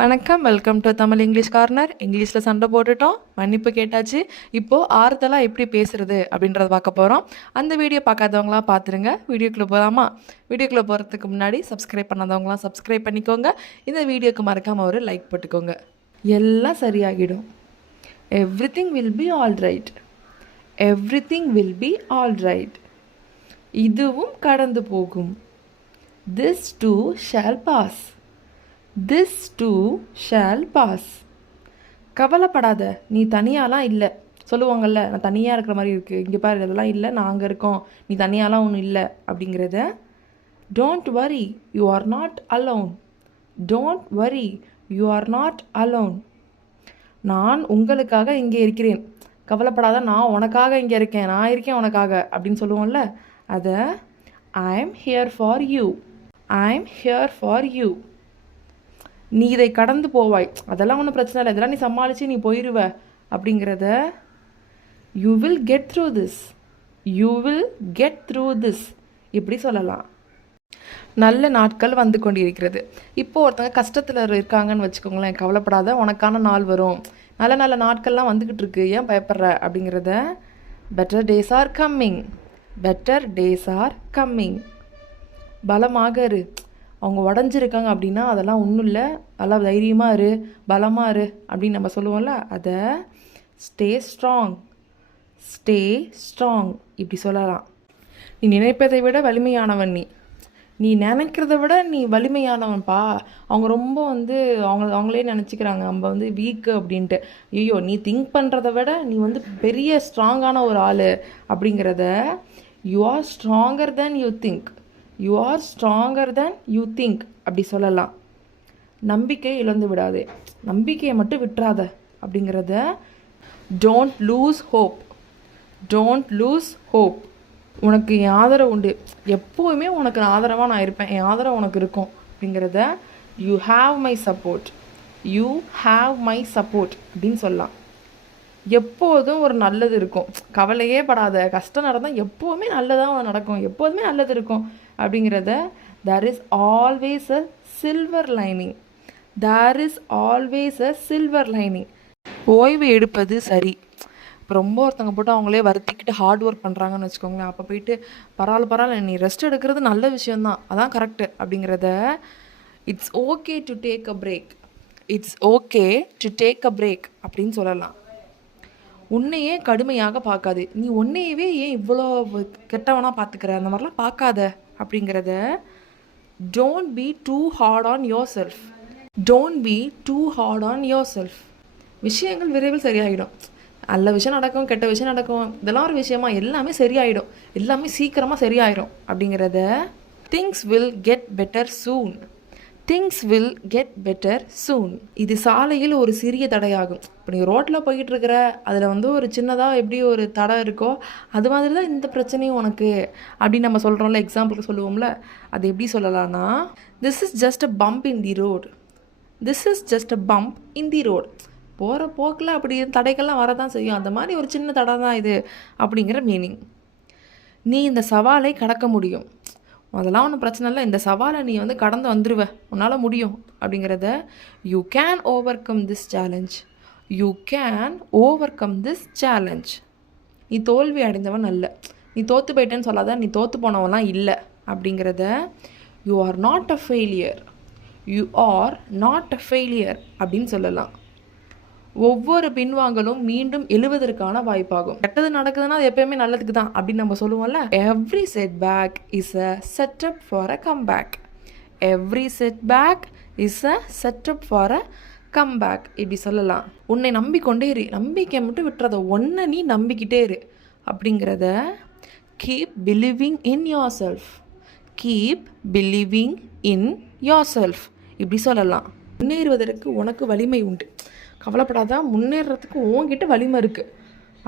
வணக்கம், welcome to Tamil English corner. இங்கிலீஷில் சண்டை போட்டுட்டோம், மன்னிப்பு கேட்டாச்சு. இப்போது ஆறுதலாக எப்படி பேசுகிறது அப்படின்றத பார்க்க போகிறோம். அந்த வீடியோ பார்க்காதவங்களாம் பார்த்துருங்க. வீடியோக்குள்ளே போகலாமா? வீடியோக்குள்ளே போகிறதுக்கு முன்னாடி சப்ஸ்கிரைப் பண்ணாதவங்களாம் சப்ஸ்கிரைப் பண்ணிக்கோங்க. இந்த வீடியோக்கு மறக்காமல் ஒரு லைக் போட்டுக்கோங்க. எல்லாம் சரியாகிடும். Everything will be all right. Everything will be all right. இதுவும் கடந்து போகும். This too shall pass. This too shall pass. கவலைப்படாத, நீ தனியாலாம் இல்லை. சொல்லுவாங்கள்ல, நான் தனியாக இருக்கிற மாதிரி இருக்குது, இங்கே பாரு அதெல்லாம் இல்லை, நாங்கள் இருக்கோம், நீ தனியாலாம் ஒன்றும் இல்லை அப்படிங்கிறத. Don't worry, you are not alone. Don't worry, you are not alone. நான் உங்களுக்காக இங்கே இருக்கிறேன். கவலைப்படாத, நான் உனக்காக இங்கே இருக்கேன், நான் இருக்கேன் உனக்காக அப்படின்னு சொல்லுவோம்ல, அதை I am here for you. I am here for you. நீ இதை கடந்து போவாய், அதெல்லாம் ஒன்றும் பிரச்சனை இல்லை, இதெல்லாம் நீ சமாளித்து நீ போயிடுவ அப்படிங்கிறத. You will get through this. You will get through this இப்படி சொல்லலாம். நல்ல நாட்கள் வந்து கொண்டிருக்கிறது. இப்போது ஒருத்தங்க கஷ்டத்தில் இருக்காங்கன்னு வச்சுக்கோங்களேன், கவலைப்படாத, உனக்கான நாள் வரும். நல்ல நல்ல நாட்கள்லாம் வந்துக்கிட்டு இருக்கு, ஏன் பயப்படுற அப்படிங்கிறத. Better days are coming. Better days are coming. பலமாக இரு. அவங்க உடஞ்சிருக்காங்க அப்படின்னா அதெல்லாம் ஒன்றும் இல்லை, நல்லா தைரியமாக இரு, பலமாக இரு அப்படின்னு நம்ம சொல்லுவோம்ல, அதை ஸ்டே ஸ்ட்ராங். ஸ்டே ஸ்ட்ராங் இப்படி சொல்லலாம். நீ நினைப்பதை விட வலிமையானவன். நீ நினைக்கிறத விட நீ வலிமையானவன்ப்பா. அவங்க ரொம்ப அவங்களே நினச்சிக்கிறாங்க நம்ம வீக்கு அப்படின்ட்டு. ஐயோ, நீ திங்க் பண்ணுறத விட நீ பெரிய ஸ்ட்ராங்கான ஒரு ஆள் அப்படிங்கிறத. You are stronger than you think. You are stronger than you think அப்படி சொல்லலாம். நம்பிக்கை இழந்து விடாதே, நம்பிக்கையை மட்டும் விட்டுறாத அப்படிங்கிறத. Don't loose hope. Don't loose hope. உனக்கு என் ஆதரவு உண்டு, எப்போவுமே உனக்கு ஆதரவாக நான் இருப்பேன், என் ஆதரவு உனக்கு இருக்கும் அப்படிங்கிறத. You have my support. You have my support அப்படின்னு சொல்லலாம். எப்போதும் ஒரு நல்லது இருக்கும், கவலையே படாத, கஷ்டம் நடந்தால் எப்போவுமே நல்லதாக நடக்கும், எப்போதுமே நல்லது இருக்கும் அப்படிங்கிறத. There is always a silver lining. There is always a silver lining. ஓய்வு எடுப்பது சரி. இப்போ ரொம்ப ஒருத்தங்க போட்டு அவங்களே வருத்திக்கிட்டு ஹார்ட் ஒர்க் பண்ணுறாங்கன்னு வச்சுக்கோங்களேன், அப்போ போயிட்டு பரவாயில்ல நீ ரெஸ்ட் எடுக்கிறது நல்ல விஷயந்தான், அதான் கரெக்டு அப்படிங்கிறத. It's okay to take a break. It's okay to take a break அப்படின்னு சொல்லலாம். உன்னையே கடுமையாக பார்க்காது. நீ உன்னையவே ஏன் இவ்வளோ கெட்டவனாக பார்த்துக்கிற, அந்த மாதிரிலாம் பார்க்காத அப்படிங்கிறத. Don't be too hard on yourself. Don't be too hard on yourself. விஷயங்கள் விரைவில் சரியாயிடும். நல்ல விஷயம் நடக்கும், கெட்ட விஷயம் நடக்கும், இதெல்லாம் ஒரு விஷயமா, எல்லாமே சரியாயிடும், எல்லாமே சீக்கிரமாக சரியாயிடும் அப்படிங்கிறத. Things will get better soon. Things will get better soon. இது சாலையில் ஒரு சிறிய தடையாகும். இப்போ நீ ரோட்டில் போய்கிட்டு இருக்கிற, அதில் ஒரு சின்னதாக எப்படி ஒரு தடை இருக்கோ அது மாதிரி தான் இந்த பிரச்சனையும் உனக்கு அப்படின்னு நம்ம சொல்கிறோம்ல, எக்ஸாம்பிளுக்கு சொல்லுவோம்ல, அது எப்படி சொல்லலாம்னா, this is just a pump in the road. This is just a pump in the road. போகிற போக்கில் அப்படி தடைகள்லாம் வரதான் செய்யும், அந்த மாதிரி ஒரு சின்ன தடை தான் இது அப்படிங்கிற மீனிங். நீ இந்த சவாலை கடக்க முடியும். அதெல்லாம் ஒன்றும் பிரச்சனை இல்லை, இந்த சவாலை நீ கடந்து வந்துடுவ, உன்னால் முடியும் அப்படிங்கிறத. You can over come this challenge. You can over come this challenge. நீ தோல்வி அடைந்தவன் அல்ல. நீ தோற்று போயிட்டேன்னு சொல்லாத, நீ தோற்று போனவெல்லாம் இல்லை அப்படிங்கிறத. You are not a failure. You are not a failure அப்படின்னு சொல்லலாம். ஒவ்வொரு பின்வாங்கலும் மீண்டும் எழுவதற்கான வாய்ப்பாகும். கெட்டது நடக்குதுன்னா அது எப்பயுமே நல்லதுக்கு தான் அப்படின்னு நம்ம சொல்லுவோம்ல. Every set back is a setup for a comeback. Every set back is a setup for a comeback இப்படி சொல்லலாம். உன்னை நம்பிக்கொண்டே இரு, நம்பிக்கை மட்டும் விட்டுறத, ஒன்றை நீ நம்பிக்கிட்டே இரு அப்படிங்கிறத. Keep believing in your self. Keep believing in your self இப்படி சொல்லலாம். முன்னேறுவதற்கு உனக்கு வலிமை உண்டு, கவலைப்படாத, முன்னேறதுக்கு உன்கிட்ட வலிமை இருக்குது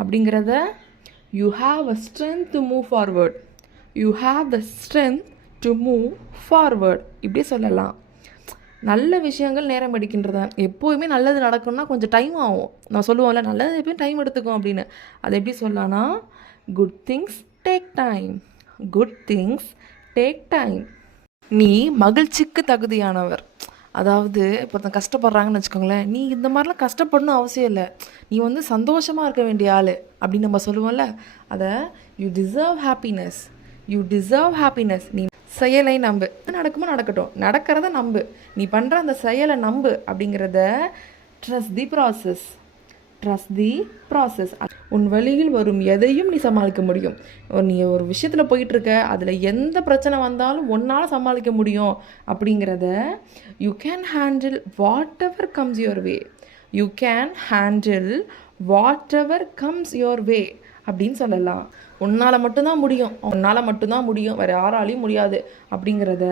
அப்படிங்கிறத. You have a strength to move forward. You have the strength to move forward இப்படி சொல்லலாம். நல்ல விஷயங்கள் நேரம் எடுக்கின்றத. எப்போதுமே நல்லது நடக்கணும்னா கொஞ்சம் டைம் ஆகும். நான் சொல்லுவோம்ல, நல்லது எப்பயும் டைம் எடுத்துக்கும் அப்படின்னு. அது எப்படி சொல்லலாம்னா, good things take time. Good things take time. நீ மகிழ்ச்சிக்கு தகுதியானவர். அதாவது இப்போ ஒருத்தன் கஷ்டப்படுறாங்கன்னு வச்சுக்கோங்களேன், நீ இந்த மாதிரிலாம் கஷ்டப்படணும் அவசியம் இல்லை, நீ வந்து சந்தோஷமாக இருக்க வேண்டிய ஆள் அப்படின்னு நம்ம சொல்லுவோம்ல, அதை you deserve happiness, you deserve happiness. நீ செயலை நம்பு, நடக்குமோ நடக்கட்டும், நடக்கிறத நம்பு, நீ பண்ணுற அந்த செயலை நம்பு அப்படிங்கிறத trust the process, trust the process. உன் வழியில் வரும் எதையும் நீ சமாளிக்க முடியும். நீ ஒரு விஷயத்தில் போயிட்டுருக்க, அதில் எந்த பிரச்சனை வந்தாலும் உன்னால் சமாளிக்க முடியும் அப்படிங்கிறத you can handle what ever comes your way, you can handle what ever comes your way அப்படின்னு சொல்லலாம். உன்னால் மட்டும்தான் முடியும், உன்னால் மட்டும்தான் முடியும், வேறு யாராலையும் முடியாது அப்படிங்கிறத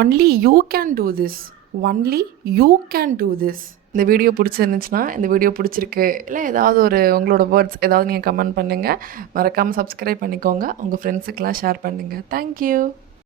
only you can do this, only you can do this. இந்த வீடியோ பிடிச்சிருந்துச்சுன்னா, இந்த வீடியோ பிடிச்சிருக்கு இல்லை ஏதாவது ஒரு உங்களோட வேர்ட்ஸ் ஏதாவது நீங்கள் கமெண்ட் பண்ணுங்கள். மறக்காமல் சப்ஸ்கிரைப் பண்ணிக்கோங்க, உங்கள் ஃப்ரெண்ட்ஸுக்கெலாம் ஷேர் பண்ணுங்கள். தேங்க்யூ.